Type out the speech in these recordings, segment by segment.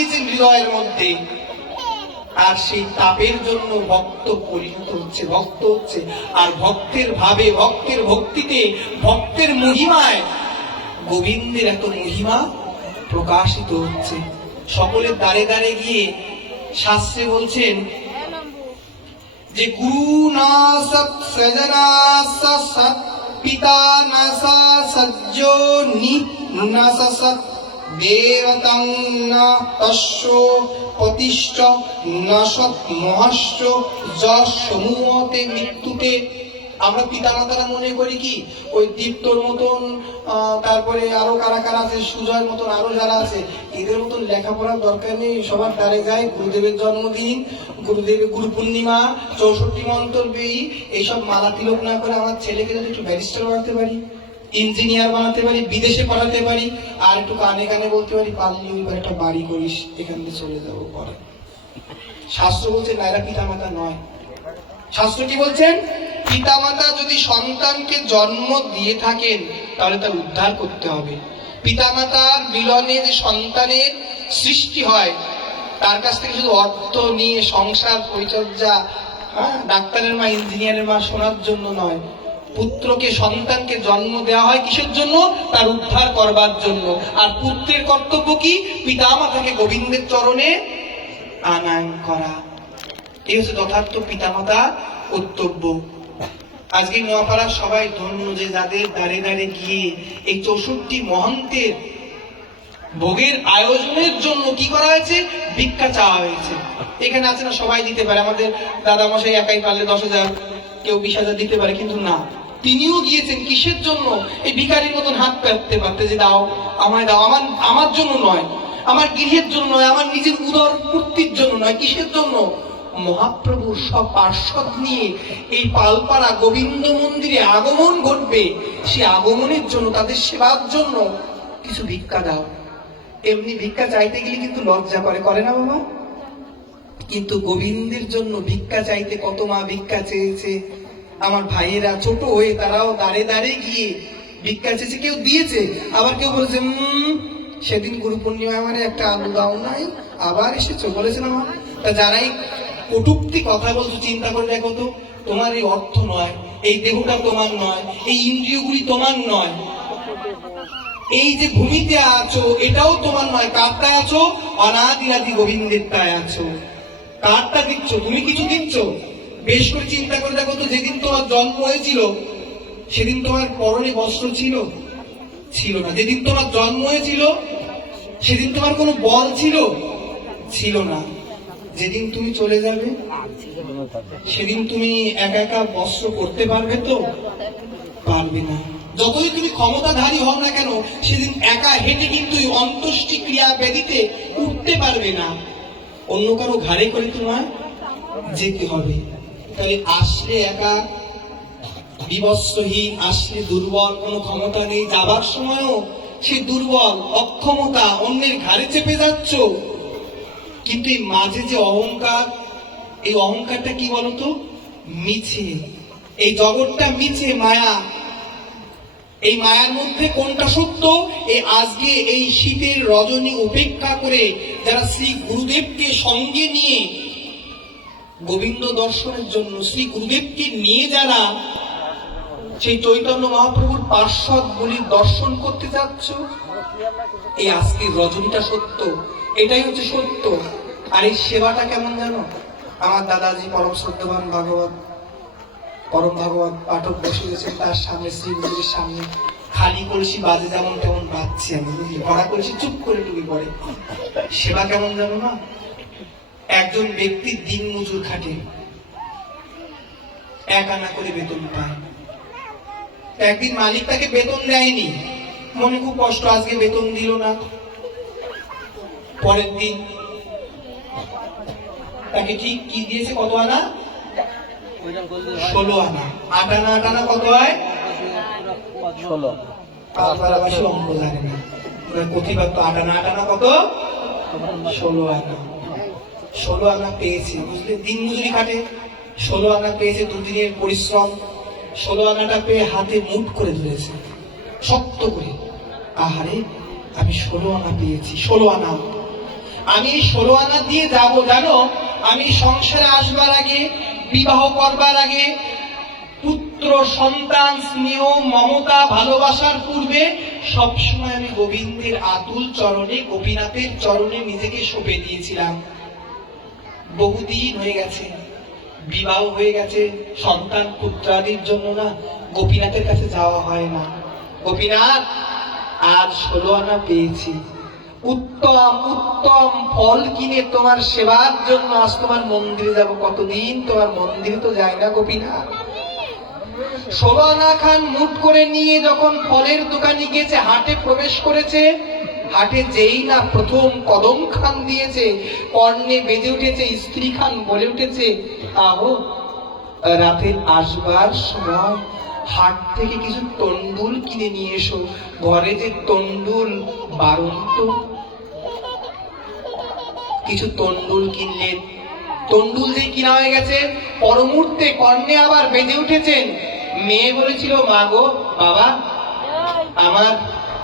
দিয়েছে হৃদয়ের মধ্যে আর সেই তাপের জন্য ভক্ত পরিণত হচ্ছে, ভক্ত হচ্ছে। আর ভক্তের ভাবে, ভক্তের ভক্তিতে, ভক্তের মহিমায় গোবিন্দের এত মহিমা প্রকাশিত হচ্ছে। সকলের দ্বারে দ্বারে গিয়ে শাস্ত্রে বলছেন যে, গুরু না সৎ সৎ পিতা না সজ্জ নি না সৎ মৃত্যুতে। আমরা পিতা মাতারা মনে করি কি? ওই দীপ্তর মতন তারপরে আরও কারা কারা আছে, সুজয়ের মতন আরও যারা আছে, এদের মতন লেখাপড়ার দরকার নেই, সবার দ্বারে যায়, গুরুদেবের জন্মদিন, গুরুদেবের গুরু পূর্ণিমা, চৌষট্টি মন্তর বেই এইসব মালা তিলক না করে আমার ছেলেকে যদি একটু ব্যারিস্টার বানাতে পারি। ইঞ্জিনিয়ার বানাতে পারি, বিদেশে পড়াতে পারি, আর একটু কানে কানে বলতে পারি পারলি ওইবার একটা বাড়ি করিস, এখান থেকে চলে যাব পরে। শাস্ত্র বলছে নায়রা পিতা মাতা নয়। শাস্ত্র কি বলছেন? পিতামাতা যদি সন্তানকে জন্ম দিয়ে থাকেন, তাহলে তার উদ্ধার করতে হবে। পিতামাতার মিলনে যে সন্তানের সৃষ্টি হয়, তার কাছ থেকে শুধু অর্থ নিয়ে সংসার পরিচর্যা হ্যাঁ ডাক্তারের মা, ইঞ্জিনিয়ারের মা শোনার জন্য নয় পুত্রকে, সন্তানকে জন্ম দেওয়া হয় কিসের জন্য? তার উদ্ধার করবার জন্য। আর পুত্রের কর্তব্য কি? পিতামাতাকে গোবিন্দের চরণে আনায়ন করা। এই হচ্ছে যথার্থ পিতামাতা কর্তব্য। আজকে নোয়াপাড়ার সবাই ধন্য যে যাদের দাঁড়ে দাঁড়ে গিয়ে এই চৌষট্টি মহন্তের ভোগের আয়োজনের জন্য কি করা হয়েছে? ভিক্ষা চাওয়া হয়েছে। এখানে আছে না, সবাই দিতে পারে। আমাদের দাদা মশাই একাই পারলে দশ হাজার, কেউ বিশ হাজার দিতে পারে, কিন্তু না। তিনিও গিয়েছেন কিসের জন্য? এই ভিখারির মতন হাত পাততে পারতে যে দাও, আমায় দাও, আমার আমার জন্য নয়, আমার গৃহের জন্য নয়, আমার নিজের উদর পূর্তির জন্য নয়, কিসের জন্য? মহাপ্রভুর সব পার্শ্বদ নিয়ে এই পালপাড়া গোবিন্দ মন্দিরে আগমন ঘটবে, সে আগমনের জন্য, তাদের সেবার জন্য কিছু ভিক্ষা দাও। এমনি ভিক্ষা চাইতে গেলে কিন্তু লজ্জা করে করে না বাবা? কিন্তু গোবিন্দের জন্য ভিক্ষা চাইতে কত মা ভিক্ষা চেয়েছে? আমার ভাইয়েরা ছোট হয়ে তারাও দাঁড়ে দাঁড়ে গিয়ে ভিক্ষা চেয়েছে, কেউ দিয়েছে। আবার কেউ বলেছে সেদিন গুরু পূর্ণিমা মানে একটা আলু দাও নাই, আবার এসেছ। বলেছে না তা যারাই কটুক্তি কথা বলছো, চিন্তা করে দেখো তো, তোমার এই অর্থ নয়, এই দেহটা তোমার নয়, এই ইন্দ্রিয়গুলি তোমার নয়। এই যে ভূমিতে আছো, এটাও তোমার নয় কারটায় আছো? অনাদিরাদি গোবিন্দেরটায় আছো। কারটা দিচ্ছ, তুমি কিছু দিচ্ছ? বেশ করে চিন্তা করে দেখো তো, যেদিন তোমার জন্ম হয়েছিল, সেদিন তোমার পরনে বস্ত্র ছিল? ছিল না। যেদিন তোমার জন্ম হয়েছিল, সেদিন তোমার কোনো বল ছিল? ছিল না। যেদিন তুমি চলে যাবে, সেদিন তুমি একা একা বস্ত্র করতে পারবে তো? পারবে না। যতই তুমি ক্ষমতাধারী হও না কেন, সেদিন একা হেঁটে কিন্তু ওই অন্ত্যেষ্টি ক্রিয়া ব্যাধিতে উঠতে পারবে না। অন্য কারও ঘাড়ে করে তোমার যেতে হবে। তাই আসলে একা বিবস্ত্রহীন, আসলে দুর্বল, কোনো ক্ষমতা নেই। যাবার সময়ও সে দুর্বল, অক্ষমতা, অন্যের ঘাড়ে চেপে যাচ্ছ। কিন্তু এই মাঝে যে অহংকার, এই অহংকারটা কি বলতো? মিছে। এই জগৎটা মিছে, মায়া। এই মায়ার মধ্যে কোনটা সত্য? এই আজকে এই শীতের রজনী উপেক্ষা করে যারা শ্রী গুরুদেবকে সঙ্গে নিয়ে গোবিন্দ দর্শনের জন্য শ্রী গুরুদেবকে নিয়ে যারা সেই চৈতন্য মহাপ্রভুর পার্শ্বদ গুলির দর্শন করতে যাচ্ছ, এই আজকের রজনীটা সত্য, এটাই হচ্ছে সত্য। আর এই সেবাটা কেমন জানো? আমার দাদাজি পরম সত্যবান ভাগবত, পরম ভাগবত পাঠক বসে গেছেন তার সামনে শ্রী গুরুর সামনে। খালি কলসি বাজে যেমন তেমন বাজছি, আমি বুঝলি ভরা কলসি চুপ করে ডুবে পড়ে। সেবা কেমন জানো না একজন ব্যক্তি দিন মজুর খাটে এক আনা করে বেতন পায়। একদিন মালিক তাকে বেতন দেয়নি। মনে খুব কষ্ট আজকে বেতন দিল না। পরের দিন তাকে ঠিক কি দিয়েছে কত আনা? ষোলো আনা। আট আনা আট আনা কত হয়? ষোলো। পাড়াপাড়াবাসী অঙ্ক জানে না। প্রতিবার তো আট আনা আট আনা কত? ষোলো আনা। ষোলো আনা পেয়েছে, বুঝলে? দিন মজুরি কাটে। ষোলো আনা পেয়েছে, দুদিনের পরিশ্রম। ষোলো আনাটা পেয়ে হাতে মুঠ করে ধরেছে। শক্ত করে। আহারে, আমি ষোলো আনা পেয়েছি, ষোলো আনা আমি ষোলো আনা দিয়ে যাব, জানো? আমি সংসারে আসবার আগে, বিবাহ করবার আগে, পুত্র, সন্তান, স্নেহ, মমতা, ভালোবাসার পূর্বে সবসময় আমি গোবিন্দের আতুল চরণে, গোপীনাথের চরণে নিজেকে সঁপে দিয়েছিলাম। বহুদিন হয়ে গেছে। বিবাহ হয়ে গেছে, সন্তান পুত্রাদির জন্য না গোপীনাথের কাছে যাওয়া হয় না। গোপীনাথ, আজ ষোলো আনা পেয়েছি। উত্তম উত্তম ফল কিনে তোমার সেবার জন্য আজ তোমার মন্দিরে যাব। কতদিন তোমার মন্দিরে তো যায় না গোপীনাথ। আনা খান মুট করে নিয়ে যখন ফলের দোকানে গিয়েছে, হাটে প্রবেশ করেছে হাটে যেই না প্রথম কদম খান দিয়েছে, কর্ণে বেজে উঠেছে স্ত্রী খান বলে উঠেছে আহো রাতে আসবার সময় হাট থেকে কিছু তন্ডুল কিনে নিয়ে এসো। ঘরে যে তন্ডুল বারন্ত কিছু তন্ডুল কিনলেন তন্ডুল যে কিনা হয়ে গেছে পরমুহূর্তে কর্ণে আবার বেজে উঠেছেন। মেয়ে বলেছিল, মা গো, বাবা, আমার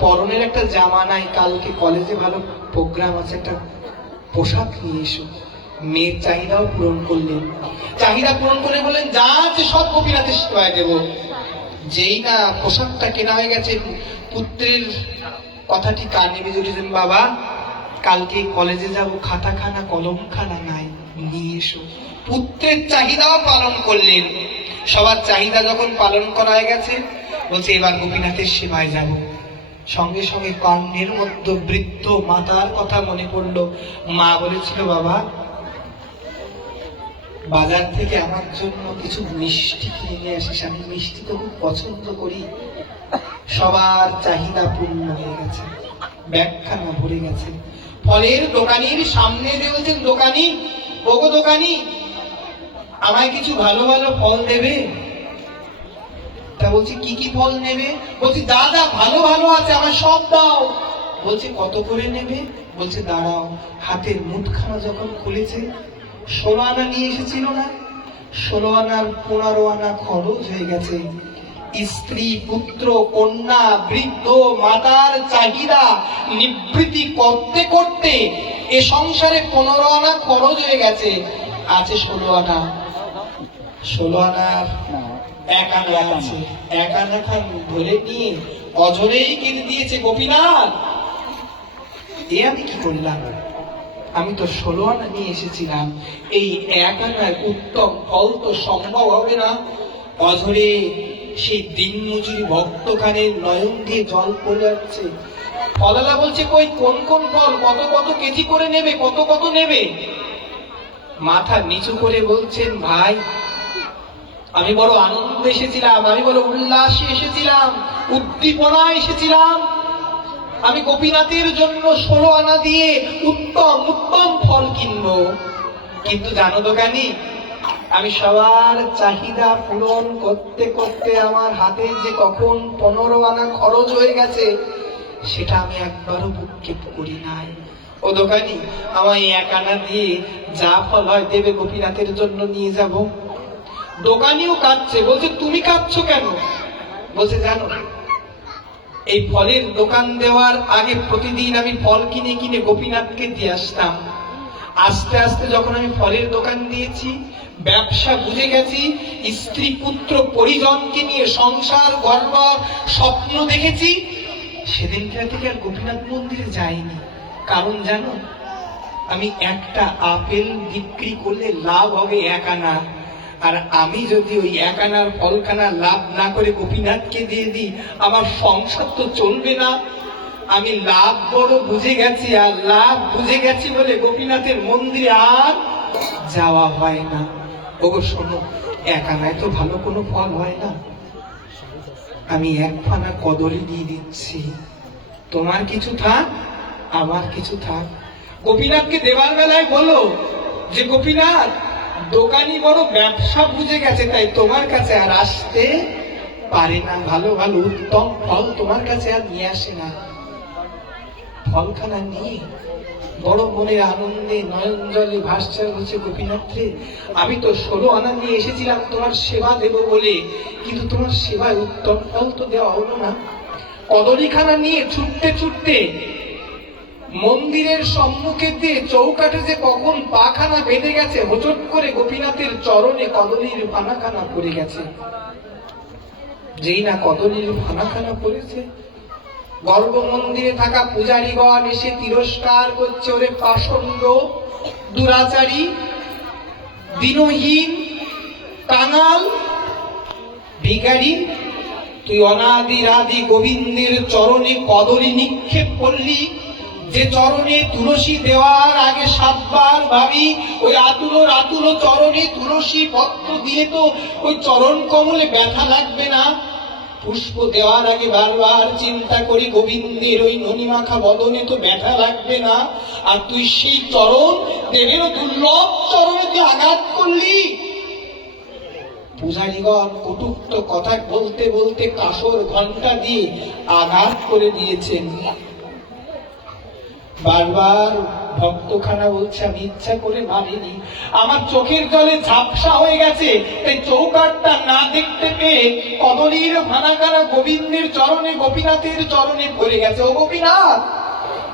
পরনের একটা জামা নাই, কালকে কলেজে ভালো প্রোগ্রাম আছে, একটা পোশাক নিয়ে এসো। মেয়ের চাহিদাও পূরণ করলেন। চাহিদা পূরণ করে বললেন, যা আছে সব গোপীনাথের সেবায় দেব। যেই না পোশাকটা কেনা হয়ে গেছে, পুত্রের কথাটি কানে বেজে উঠেছেন, বাবা, কালকে কলেজে যাব, খাতাখানা, কলমখানা নাই, নিয়ে এসো। পুত্রের চাহিদাও পালন করলেন। সবার চাহিদা যখন পালন করা হয়ে গেছে, বলছে, এবার গোপীনাথের সেবায় যাব। সঙ্গে সঙ্গে কর্ণের মধ্যে বৃদ্ধ মাতার কথা মনে পড়ল। মা বলেছিল, বাবা, বাজার থেকে আমার জন্য কিছু মিষ্টি কিনে নিয়ে আসিস আমি মিষ্টি তো খুব পছন্দ করি। সবার চাহিদা পূর্ণ হয়ে গেছে। ব্যাগখানা ভরে গেছে। ফলের দোকানির সামনে যে বলছেন দোকানি, ওগো দোকানি, আমায় কিছু ভালো ভালো ফল দেবে? তা বলছি, কি কি ফল নেবে? বলছি, দাদা, ভালো ভালো আছে, আমার সব দাও। বলছে, কত করে নেবে? বলছে, দাঁড়াও, হাতের মুঠখানা যখন খুলেছে, ষোলো আনা নিয়ে এসেছিল না? ষোলো আনার পনেরো আনা খরচ হয়ে গেছে। স্ত্রী, পুত্র, কন্যা, বৃদ্ধ, মাতার চাহিদা নিবৃত্তি করতে করতে এ সংসারে পনেরো আনা খরচ হয়ে গেছে। আছে ষোলো আনা। ষোলো আনার এক আনা আছে। এক আনা ধরে নিয়ে অজরেই কিনে দিয়েছে গোপীনাথ। এ আমি কি করলাম? আমি তো ষোলো আনা নিয়ে এসেছিলাম। এই এক আনার উত্তম ফল তো সম্ভব হবে না। অঝরে সেই দিন মজুরি ভক্ত খানের নয়ন দিয়ে জল পড়ে যাচ্ছে। ফলালা বলছে, কই, কোন কোন ফল? কত কত কেজি করে নেবে? কত কত নেবে? মাথা নিচু করে বলছেন, ভাই আমি বড় আনন্দ এসেছিলাম, আমি বড় উল্লাসে এসেছিলাম, উদ্দীপনায় এসেছিলাম। আমি গোপীনাথের জন্য ষোলো আনা দিয়ে উত্তম উত্তম ফল কিনবো। কিন্তু জানো দোকানি আমি সবার চাহিদা পূরণ করতে করতে আমার হাতে যে কখন পনেরো আনা খরচ হয়ে গেছে, সেটা আমি একবারও বুকক্ষেপ করি নাই। ও দোকানি, আমায় এক আনা দিয়ে যা ফল হয় দেবে গোপীনাথের জন্য নিয়ে যাব। দোকানিও কাঁদছে, বলছে, তুমি কাঁদছো কেন? বলছে, জানো এই ফলের দোকান দেওয়ার আগে প্রতিদিন আমি ফল কিনে কিনে গোপীনাথকে দিয়ে আসতাম। আস্তে আস্তে যখন আমি ফলের দোকান দিয়েছি, ব্যবসা বুঝে গেছি, স্ত্রী পুত্র পরিজনকে নিয়ে সংসার, গর্ব, স্বপ্ন দেখেছি, সেদিনকার থেকে আর গোপীনাথ মন্দিরে যাইনি। কারণ জানো, আমি একটা আপেল বিক্রি করলে লাভ হবে এক আনা। আর আমি যদি ওই এক আনার ফলখানা লাভ না করে গোপীনাথকে দিয়ে দিই, আমার সংসার তো চলবে না। আমি লাভ বড় বুঝে গেছি আর লাভ বুঝে গেছি বলে গোপীনাথের মন্দিরে আর যাওয়া হয় না। ওগো, শোনো এক আনায় তো ভালো কোনো ফল হয় না। আমি এক ফানা দিয়ে দিচ্ছি। তোমার কিছু থাক, আমার কিছু থাক। গোপীনাথকে দেবার বেলায় বলো যে, গোপীনাথ দোকানি বড় ব্যবসা বুঝে গেছে, তাই তোমার কাছে আর আসতে পারে না। ভালো ভালো, উত্তম ফল তোমার কাছে আর নিয়ে আসে না। ফলখানা নিয়ে বড় মনের আনন্দে নয়ন জলে ভাসছে হচ্ছে গোপীনাথ। আমি তো ষোলো আনা নিয়ে এসেছিলাম, তোমার সেবা দেব বলে। কিন্তু তোমার সেবায় উত্তম ফল তো দেওয়া হলো না। কদলীখানা নিয়ে ছুটতে ছুটতে মন্দিরের সম্মুখে দিয়ে চৌকাঠে যে কখন পাখানা বেঁধে গেছে, হোচট করে গোপীনাথের চরণে কদলির পানাখানা পড়ে গেছে। যেই না কদলির পানাখানা পড়েছে? গর্ভ মন্দিরে থাকা পূজারীগণ এসে তিরস্কার করছে, ওরে পাষণ্ড, দুরাচারী, দিনহীন, কাঙাল, ভিখারি, তুই অনাদিরাদি গোবিন্দের চরণে কদলি নিক্ষেপ করলি যে চরণে তুলসী দেওয়ার আগে সাতবার ভাবি, ওই আতুলো আতুলো চরণে তুলসী পত্র দিয়ে তো ওই চরণ কমলে ব্যথা লাগবে না। পুষ্প দেওয়ার আগে বারবার চিন্তা করি, গোবিন্দের ওই ননিমাখা বদনে তো ব্যথা লাগবে না। আর তুই সেই চরণ দেবেরও দুর্লভ চরণে তুই আঘাত করলি। পূজারীগণ কটুক্ত কথা বলতে বলতে কাসর ঘণ্টা দিয়ে আঘাত করে দিয়েছেন। বারবার ভক্তখানা বলছে, আমি ইচ্ছা করে মারিনি আমার চোখের জলে ঝাপসা হয়ে গেছে। তাই চৌকাটটা না দেখতে পেয়ে কদলীর ভানাকারা গোবিন্দের চরণে, গোপীনাথের চরণে পড়ে গেছে। ও গোপীনাথ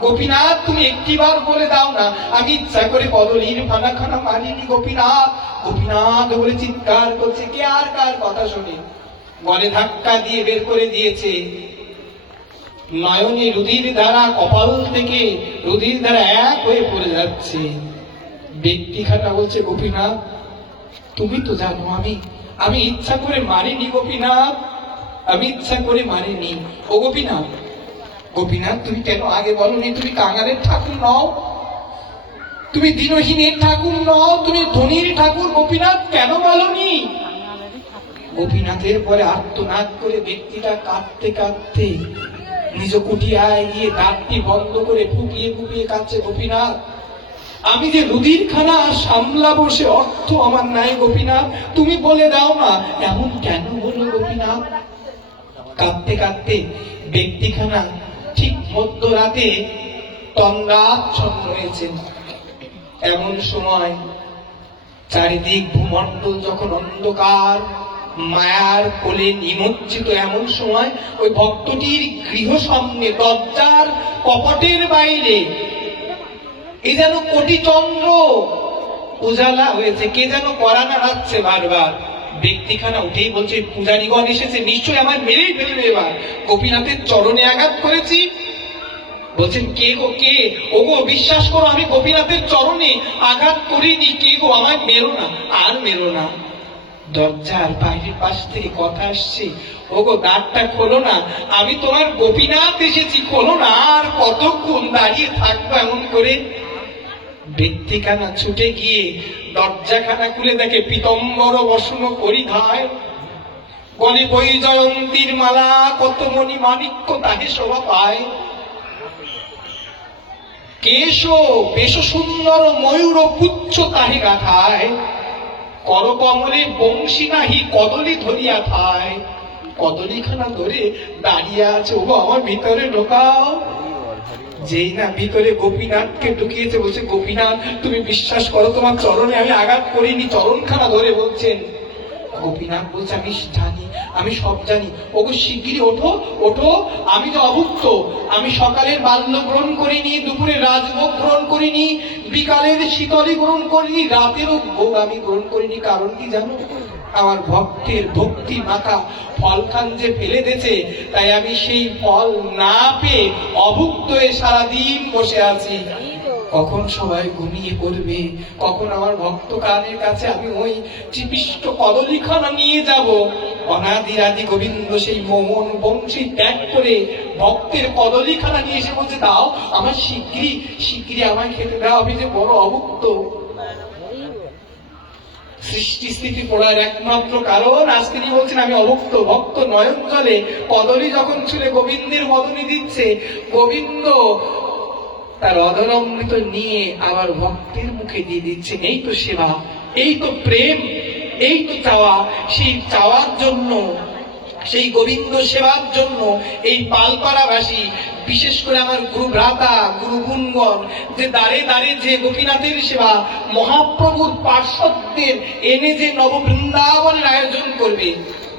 গোপীনাথ, তুমি একটিবার বলে দাও না, আমি ইচ্ছা করে কদলীর ভানাখানা মারিনি গোপীনাথ। গোপীনাথ বলে চিৎকার করছে, কে আর কার কথা শুনে? গলে ধাক্কা দিয়ে বের করে দিয়েছে। নয়নে রুধির দ্বারা, কপাল থেকে রুধির দ্বারা এক হয়ে পড়ে যাচ্ছে। ব্যক্তি খাটা বলছে, গোপীনাথ, তুমি তো জানো, আমি আমি ইচ্ছা করে মারিনি গোপীনাথ, আমি ইচ্ছা করে মারিনি। ও গোপীনাথ গোপীনাথ, তুমি কেন আগে বলো বলনি? তুমি কাঙালের ঠাকুর নও। তুমি দিনহীনের ঠাকুর নও, তুমি ধনির ঠাকুর গোপীনাথ কেন বলনি? গোপীনাথের পরে আত্মনাদ করে ব্যক্তিটা কাঁদতে কাঁদতে নিজ কুটিয়ায় গিয়ে দাঁতটি বন্ধ করে ফুপিয়ে ফুপিয়ে কাঁদছে গোপীনাথ। আমি যে রুদির খানা সামলাবো, সে অর্থ আমার নাই গোপীনাথ। তুমি বলে দাও না, এমন কেন হলো গোপীনাথ? কাঁদতে কাঁদতে ব্যক্তিখানা ঠিক মধ্যরাতে তন্দ্রাচ্ছন্ন হয়েছেন এমন সময় চারিদিক ভূমণ্ডল যখন অন্ধকার মায়ার কোলে নিমজ্জিত এমন সময় ওই ভক্তটির গৃহ সামনে দরজার কপটের বাইরে এ যেন কোটি চন্দ্র উজালা হয়েছে, কে যেন করা নাড়াচ্ছে বারবার। ব্যক্তিখানা উঠেই বলছে, পূজারীগণ এসেছে, নিশ্চয়ই আমার মেরেই ফেলবে এবার। গোপীনাথের চরণে আঘাত করেছি। বলছেন কে গো, কে? ও গো বিশ্বাস করো, আমি গোপীনাথের চরণে আঘাত করিনি। কে গো আমার মেরো না, আর মেরো না। দরজার বাইরের পাশ থেকে কথা আসছে ও গো দ্বারটা খোলো না। আমি তোমার গোপীনাথ এসেছি, খোলো না। আর কতক্ষণ দাঁড়িয়ে থাকব এমন করে? ব্যক্তিখানা ছুটে গিয়ে দরজাখানা খুলে দেখে পিতম্বর বসন পরিধায়। গলে বই জয়ন্তীর মালা কত মণি মাণিক্য তাহে শোভা পায়। কেশ বেশ সুন্দর ময়ূর পুচ্ছ তাহে গাথায়। করকমলে বংশী নাহি, কদলি ধরিয়া খায় কদলিখানা ধরে দাঁড়িয়ে আছে ও আমার ভিতরে ঢোকাও। যেই না ভিতরে গোপীনাথকে ঢুকিয়েছে বলছে, গোপীনাথ, তুমি বিশ্বাস করো, তোমার চরণে আমি আঘাত করিনি, চরণখানা ধরে বলছেন। গোপীনাথ বলছে, আমি জানি, আমি সব জানি। ওগো, শিগগিরই ওঠো ওঠো। আমি তো অভুক্ত। আমি সকালের বাল্য গ্রহণ করিনি দুপুরে রাজভোগ গ্রহণ করিনি, বিকালের শীতলী গ্রহণ করিনি রাতেরও ভোগ আমি গ্রহণ করিনি। কারণ কি জানো? আমার ভক্তের ভক্তি মাথা ফল খান যে ফেলে দিয়েছে, তাই আমি সেই ফল না পেয়ে অভুক্ত হয়ে সারাদিন বসে আছি। কখন সবাই ঘুমিয়ে পড়বে? কখন আমার ভক্ত কানের কাছে আমি ওই চিপিষ্ট কদলিখানা নিয়ে যাব? অনাদি আদি গোবিন্দ সেই মোহন বংশী ত্যাগ করে ভক্তের কদলিখানা নিয়ে এসে বলছে, দাও, আমার শিগগিরই শিগগিরই আমায় খেতে দাও, আমি যে বড় অভুক্ত। সৃষ্টি স্থিতি পড়ার একমাত্র কারণ, আজ তিনি বলছেন, আমি অভুক্ত, ভক্ত নয়ন জলে কদলি যখন ছুলে গোবিন্দের মদনী দিচ্ছে, গোবিন্দ তার অধরমৃত নিয়ে আবার ভক্তের মুখে দিয়ে দিচ্ছেন, এই তো সেবা, এই তো প্রেম, এই তো চাওয়া, সেই চাওয়ার জন্য, সেই গোবিন্দ সেবার জন্য, এই পালপাড়াবাসী, বিশেষ করে আমার গুরু ভ্রাতা গুরু গুণগণ যে দাঁড়ে দাঁড়ে যে গোপীনাথের সেবা, মহাপ্রভুর পার্শ্বদের এনে যে নব বৃন্দাবনের আয়োজন করবে,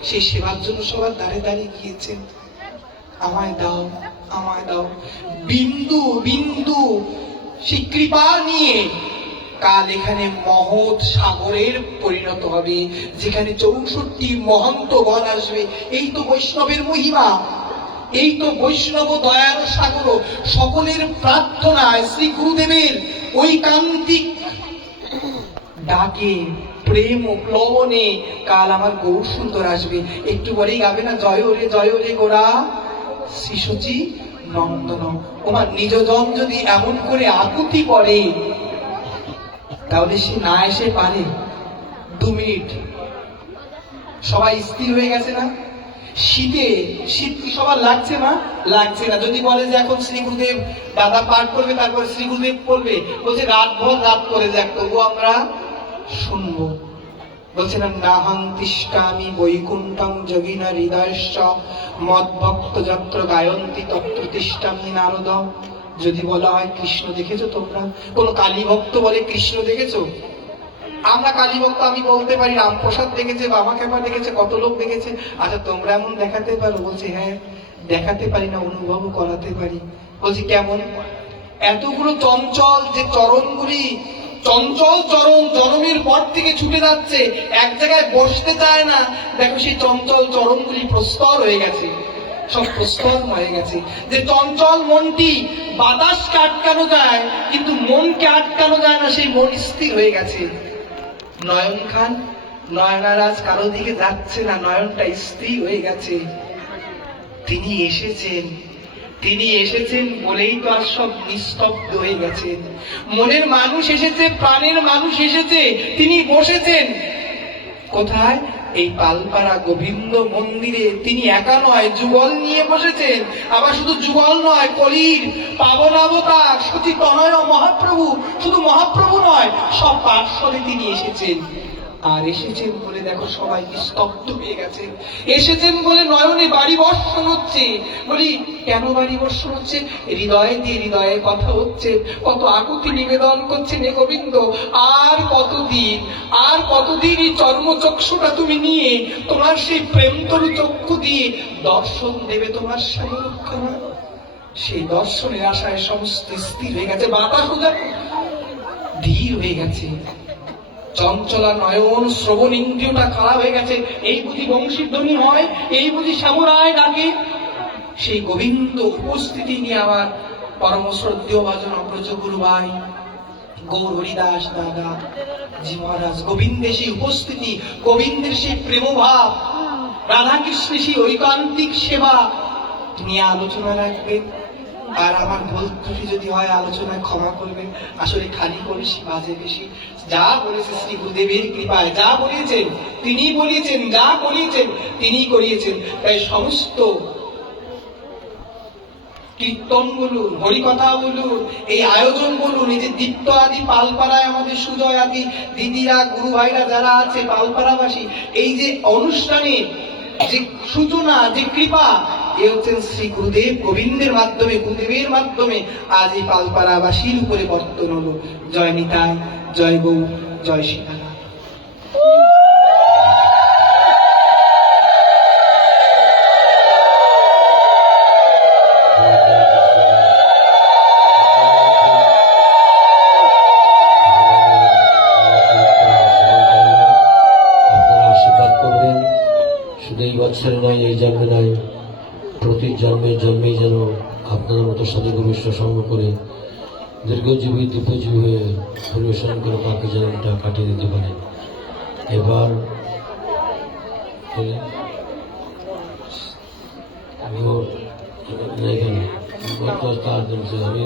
সেই সেবার জন্য সবার দাঁড়ে দাঁড়িয়ে গিয়েছেন। আমায় দাও আমায় দাও। বিন্দু বিন্দু সেই কৃপা নিয়ে। কাল এখানে মহৎ সাগরের পরিণত হবে, যেখানে চৌষট্টি মহন্ত গণ আসবে। এই তো বৈষ্ণবের মহিমা, এই তো বৈষ্ণব দয়ার সাগর। সকলের প্রার্থনায় শ্রী গুরুদেবের ঐকান্তিক ডাকে, প্রেম ও প্লবনে কাল আমার গৌর সুন্দর আসবে। একটু পরেই গাবে না, জয় ওরে জয় ওরে গোরা। শিশুচি নন্দন তোমার নিজজন যদি এমন করে আকুতি করে, তাহলে সে না এসে পারে দু মিনিট। সবাই স্থির হয়ে গেছে না? শীতে, শীত কি সবার লাগছে না? লাগছে না। যদি বলে যে এখন শ্রী গুরুদেব দাদা পাঠ করবে, তারপর শ্রী গুরুদেব করবে বলছে রাত ভর রাত করে যাক তবু আমরা শুনব। বলছে না নাহং তিষ্টামি বৈকুণ্ঠং যোগিনা হৃদয়শ্চ মদ ভক্ত যত্র গায়ন্তী তত্র তিষ্টামি নারদ। যদি বলা হয় কৃষ্ণ দেখেছ তোমরা? কোন কালী ভক্ত বলে কৃষ্ণ দেখেছ? আমরা কালী ভক্ত আমি বলতে পারি রামপ্রসাদ দেখেছে বাবা খেপা দেখেছে, কত লোক দেখেছে। আচ্ছা তোমরা এমন দেখাতে পারো? বলছে হ্যাঁ দেখাতে পারি না, অনুভব করাতে পারি। বলছি, কেমন? এতগুলো চঞ্চল যে চরণগুলি চঞ্চল চরণ জনমের পর থেকে ছুটে যাচ্ছে। এক জায়গায় বসতে চায় না। দেখো সেই চঞ্চল চরণগুলি প্রস্তর হয়ে গেছে। সব প্রস্তর হয়ে গেছে। যে চঞ্চল মনটি বাতাসকে আটকানো যায়, কিন্তু মনকে আটকানো যায় না, সেই মন স্থির হয়ে গেছে। নয়ন খান, নয়নারাজ কারও দিকে যাচ্ছে না, নয়নটা স্থির হয়ে গেছে। তিনি এসেছেন তিনি এসেছেন বলেই তো আর সব নিস্তব্ধ হয়ে গেছেন মনের মানুষ এসেছে, প্রাণের মানুষ এসেছে, তিনি বসেছেন। কোথায়? এই পালপাড়া গোবিন্দ মন্দিরে। তিনি একা নয়, যুগল নিয়ে বসেছেন। আবার শুধু যুগল নয়, কলির পাবনাবতার সতী তনয় মহাপ্রভু। শুধু মহাপ্রভু নয়, সব পার্শ্বরে তিনি এসেছেন। আর এসেছেন বলে দেখো সবাই স্তব্ধ হয়ে গেছে। এসেছেন বলে নয়নে বাড়ি বর্ষণ হচ্ছে। বলি, কেন বাড়ি বর্ষণ হচ্ছে? হৃদয়ে দিয়ে হৃদয়ে কথা হচ্ছে। কত আকুতি নিবেদন করছেন হে গোবিন্দ। আর কতদিন? আর কতদিন এই চর্মচক্ষুটা তুমি নিয়ে তোমার সেই প্রেমতরু চক্ষু দিয়ে দর্শন দেবে তোমার স্বামী সেই দর্শনের আশায় সমস্ত স্থির হয়ে গেছে। বাতাস ধীর হয়ে গেছে। চঞ্চলা নয়ন শ্রবণ ইন্দ্রিয়টা খারাপ হয়ে গেছে। এই বুঝি বংশীর ধ্বনি হয়, এই বুঝি সামুরায় ডাকে। সেই গোবিন্দ উপস্থিতি নিয়ে আমার পরম শ্রদ্ধেয় ভাজন অগ্রজ গুরু ভাই, গৌর হরিদাস দাদা, জি মহারাজ, গোবিন্দের সেই উপস্থিতি, গোবিন্দের সেই প্রেমভাব, রাধাকৃষ্ণের সেই ঐকান্তিক সেবা নিয়ে আলোচনা রাখবেন। আর আমার ভুল ত্রুটি যদি হয়, আলোচনায় ক্ষমা করবেন। আসলে খালি কলসি বাজে বেশি। যা বলেছে শ্রী গুরুদেবের কৃপায়, যা বলিয়েছেন তিনি বলিয়েছেন যা বলিয়েছেন তিনি করিয়েছেন। তাই সমস্ত কীর্তন বলুন, হরিকথা বলুন, এই আয়োজন বলুন, এই যে দীপ্ত আদি পালপাড়ায় আমাদের সুজয় আদি দিদিরা, গুরু ভাইরা যারা আছে পালপাড়াবাসী, এই যে অনুষ্ঠানে যে সূচনা, যে কৃপা এ হচ্ছেন শ্রী গুরুদেব গোবিন্দের মাধ্যমে, গুরুদেবের মাধ্যমে আজ এই পালপাড়াবাসীর উপরে বর্তন হলো। জয় নিতাই, জয় গৌ জয় সীতা। আপনাদের মতো সাধু বিশ্ব সঙ্গ করে দীর্ঘজীবী দীর্ঘজীবী হয়ে পরিবেশন করে বাকি জীবনটা কাটিয়ে দিতে পারে। এবার বলে, আমি এখানে আমি